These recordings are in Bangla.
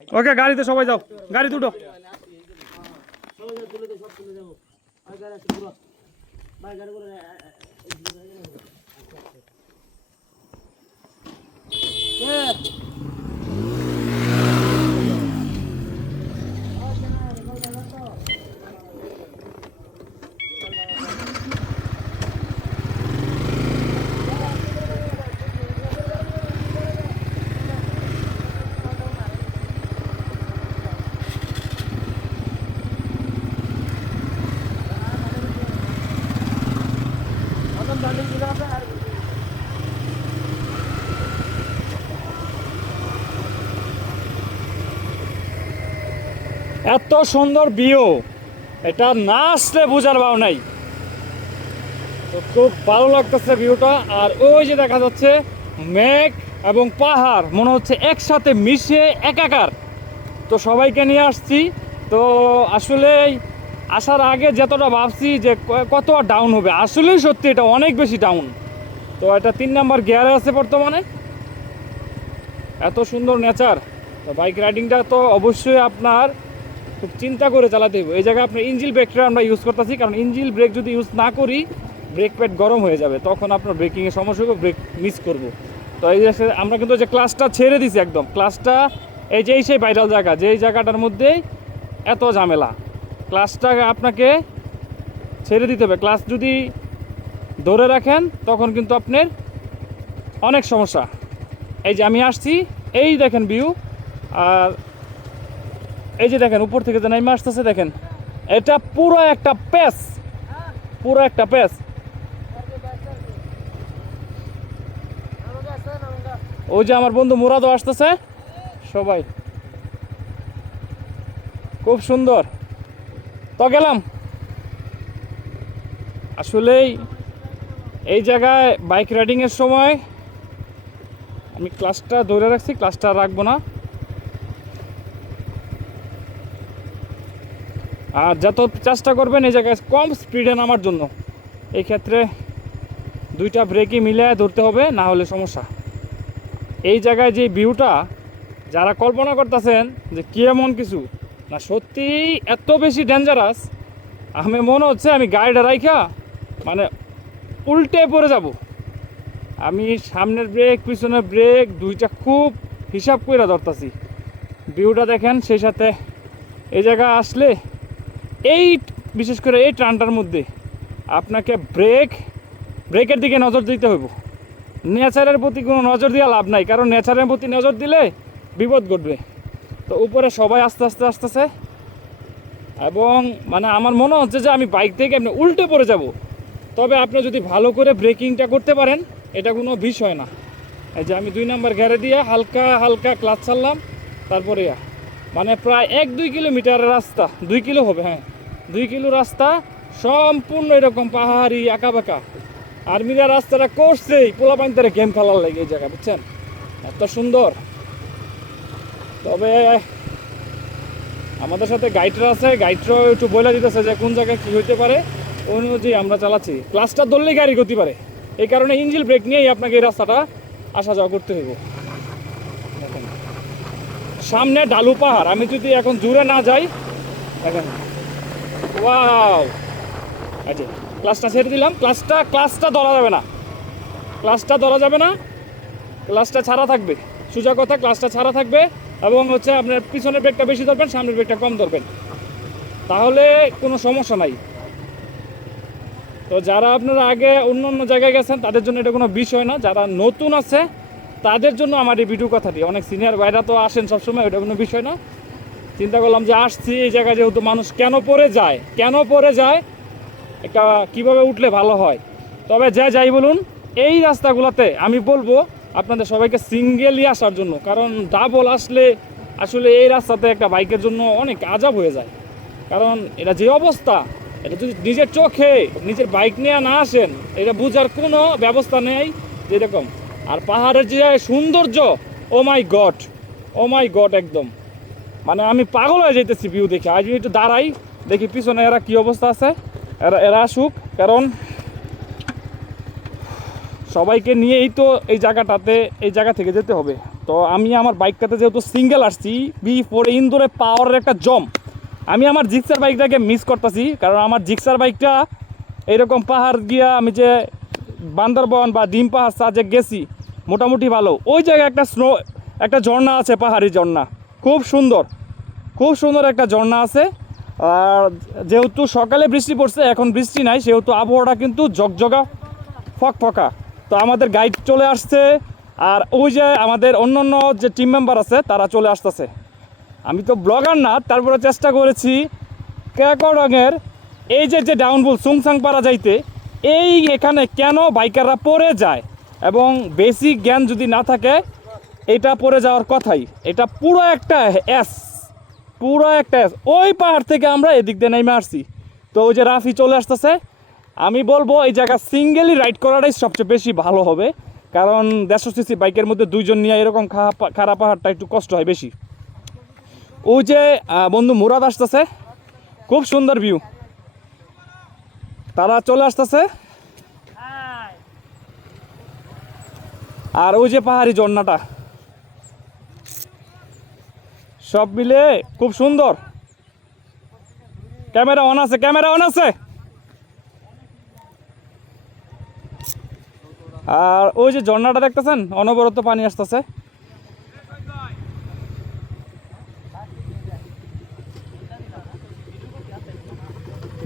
ওকে গাড়িতে সবাই যাও, গাড়ি দুটো। এত সুন্দর ভিউ, এটা না আসলে বোঝার ভাও নাই। তো খুব ভালো লাগতেছে ভিউটা। আর ওই যে দেখা যাচ্ছে মেঘ এবং পাহাড়, মনে হচ্ছে একসাথে মিশে একাকার। তো সবাইকে নিয়ে আসছি। তো আসলে আসার আগে যতটা ভাবছি যে কতটা ডাউন হবে, আসলেই সত্যি এটা অনেক বেশি ডাউন। তো এটা 3 নাম্বার গিয়ারে আছে বর্তমানে। এত সুন্দর নেচার, তো বাইক রাইডিংটা তো অবশ্যই আপনার খুব চিন্তা করে চালাতে হবে। এই জায়গায় আপনার ইঞ্জিল ব্রেকটা আমরা ইউজ করতেছি, কারণ ইঞ্জিল ব্রেক যদি ইউজ না করি ব্রেক প্যাড গরম হয়ে যাবে, তখন আপনার ব্রেকিংয়ের সমস্যা হবে, ব্রেক মিস করব। তো এই যে আমরা কিন্তু যে ক্লাসটা ছেড়ে দিছি একদম, ক্লাসটা এই যে সেই ভাইরাল জায়গা, যেই জায়গাটার মধ্যেই এত ঝামেলা, ক্লাসটা আপনাকে ছেড়ে দিতে হবে। ক্লাস যদি ধরে রাখেন তখন কিন্তু আপনার অনেক সমস্যা। এই যে আমি আসছি, এই দেখেন ভিউ। আর এই যে দেখেন উপর থেকে যে নাইমা আসতেছে, দেখেন এটা পুরো একটা পেস, পুরো একটা পেস। ওই যে আমার বন্ধু মুরাদও আসতেছে, সবাই খুব সুন্দর। তো গেলাম। আসলেই এই জায়গায় বাইক রাইডিংয়ের সময় আমি ক্লাসটা ধরে রাখছি, ক্লাসটা রাখবো না। আর যত চেষ্টা করবেন এই জায়গায় কম স্পিডে নামার জন্য, এই ক্ষেত্রে দুইটা ব্রেকই মিলে ধরতে হবে, না হলে সমস্যা। এই জায়গায় যে ভিউটা, যারা কল্পনা করতেছেন যে কি এমন কিছু না, সত্যি এত বেশি ডেঞ্জারাস। আমি মনে হচ্ছে আমি গাড়িটা রাইখা মানে উল্টে পড়ে যাব। আমি সামনের ব্রেক পিছনের ব্রেক দুইটা খুব হিসাব করে ধরতেছি। ভিউটা দেখেন, সেই সাথে এই জায়গায় আসলে এই বিশেষ করে এই ট্রানটার মধ্যে আপনাকে ব্রেকের দিকে নজর দিতে হইব। নেচারের প্রতি কোনো নজর দেওয়া লাভ নাই, কারণ নেচারের প্রতি নজর দিলে বিপদ ঘটবে। তো উপরে সবাই আস্তে আস্তে আসতেছে, এবং মানে আমার মনে হচ্ছে যে আমি বাইক থেকে এমনি উল্টে পড়ে যাব। তবে আপনি যদি ভালো করে ব্রেকিংটা করতে পারেন, এটা কোনো বিষয় না। এই যে আমি 2 নাম্বার গিয়ারে দিয়ে হালকা হালকা ক্লাচ ছাড়লাম, তারপরে মানে প্রায় 1-2 কিলোমিটারের রাস্তা, 2 কিলো হবে, হ্যাঁ 2 কিলো রাস্তা সম্পূর্ণ এরকম পাহাড়ি আঁকা বাঁকা। আর্মিরা রাস্তাটা করছেই পোলাপাইন তারা গেম খেলার লাগে এই জায়গায়, বুঝছেন, এত সুন্দর। তবে আমাদের সাথে গাইডরা আছে, গাইডরাও একটু বলে দিতেছে যে কোন জায়গায় কী হইতে পারে, ওই অনুযায়ী আমরা চালাচ্ছি। ক্লাসটা ধরলেই গাড়ি গতি পারে, এই কারণে ইঞ্জিল ব্রেক নিয়েই আপনাকে এই রাস্তাটা আসা যাওয়া করতে হইব। দেখেন সামনে ঢালু পাহাড়, আমি যদি এখন জুড়ে না যাই, দেখেন ওয়াও। আচ্ছা ক্লাসটা ছেড়ে দিলাম, ক্লাসটা ধরা যাবে না, ক্লাসটা ধরা যাবে না, ক্লাসটা ছাড়া থাকবে। সোজা কথা, ক্লাসটা ছাড়া থাকবে, এবং হচ্ছে আপনার পিছনের ব্রেকটা বেশি ধরবেন, সামনের ব্রেকটা কম ধরবেন, তাহলে কোনো সমস্যা নাই। তো যারা আপনারা আগে অন্য অন্য জায়গায় গেছেন তাদের জন্য এটা কোনো বিষয় না, যারা নতুন আছে তাদের জন্য আমার এই ভিডিও কথাটি। অনেক সিনিয়র ভাইরা তো আসেন সবসময়, এটা কোনো বিষয় না। চিন্তা করলাম যে আসছি এই জায়গায়, যেহেতু মানুষ কেন পড়ে যায়, একটা কীভাবে উঠলে ভালো হয়। তবে যাই বলুন, এই রাস্তাগুলোতে আমি বলবো আপনাদের সবাইকে সিঙ্গেলই আসার জন্য, কারণ ডাবল আসলে আসলে এই রাস্তাতে একটা বাইকের জন্য অনেক আজাব হয়ে যায়। কারণ এটা যে অবস্থা, এটা যদি নিজের চোখে নিজের বাইক নিয়ে না আসেন, এটা বোঝার কোনো ব্যবস্থা নেই যেরকম। আর পাহাড়ের যে সৌন্দর্য, ও মাই গড একদম, মানে আমি পাগল হয়ে যেতেছি ভিউ দেখে। আজ একটু দাঁড়াই, দেখি পিছনে এরা কী অবস্থা আছে, এরা আসুক, কারণ সবাইকে নিয়েই তো এই জায়গা থেকে যেতে হবে। তো আমি আমার বাইকটাতে যেহেতু সিঙ্গেল আসছি B4 ইন্দোরে পাওয়ারের একটা জম, আমি আমার জিক্সার বাইকটাকে মিস করতেছি। কারণ আমার জিক্সার বাইকটা এইরকম পাহাড় গিয়া আমি যে বান্দরবন বা ডিম পাহাড় সাজে গেছি মোটামুটি ভালো। ওই জায়গায় একটা ঝর্ণা আছে, পাহাড়ি ঝর্ণা, খুব সুন্দর, খুব সুন্দর একটা ঝর্ণা আছে। আর যেহেতু সকালে বৃষ্টি পড়ছে, এখন বৃষ্টি নাই, সেহেতু আবহাওয়াটা কিন্তু ঝকঝকা ফকফকা। তো আমাদের গাইড চলে আসছে, আর ওই যে আমাদের অন্য অন্য যে টিম মেম্বার আছে তারা চলে আসতেছে। আমি তো ব্লগার না, তারপরে চেষ্টা করেছি কেকড়ঙের এই যে ডাউনফুল সুংসাং পাড়া যাইতে, এখানে কেন বাইকাররা পড়ে যায় এবং বেসিক জ্ঞান যদি না থাকে এটা পড়ে যাওয়ার কথাই। এটা পুরো একটা এস, ওই পাহাড় থেকে আমরা এদিক দিয়ে নেমে আসছি। তো ওই যে রাফি চলে আসতেছে, আমি বলবো এই জায়গা সিঙ্গেলি রাইড করাটাই সবচেয়ে বেশি ভালো হবে, কারণ 150cc বাইকের মধ্যে দুইজন নিয়ে এরকম খারাপ পাহাড়টা একটু কষ্ট হয় বেশি। ওই যে বন্ধু মুরাদ আসতেছে, খুব সুন্দর ভিউ, তারা চলে আসতেছে। আর ওই যে পাহাড়ি ঝর্ণাটা, সব মিলে খুব সুন্দর। ক্যামেরা অন আছে, ক্যামেরা অন আছে। আর ওই যে ঝর্ণাটা দেখতেছেন, অনবরত পানি আসতেছে।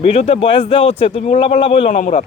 ভিডিওতে বয়স দেওয়া হচ্ছে, তুমি উল্লাপাল্লা বইলো না মুরাদ।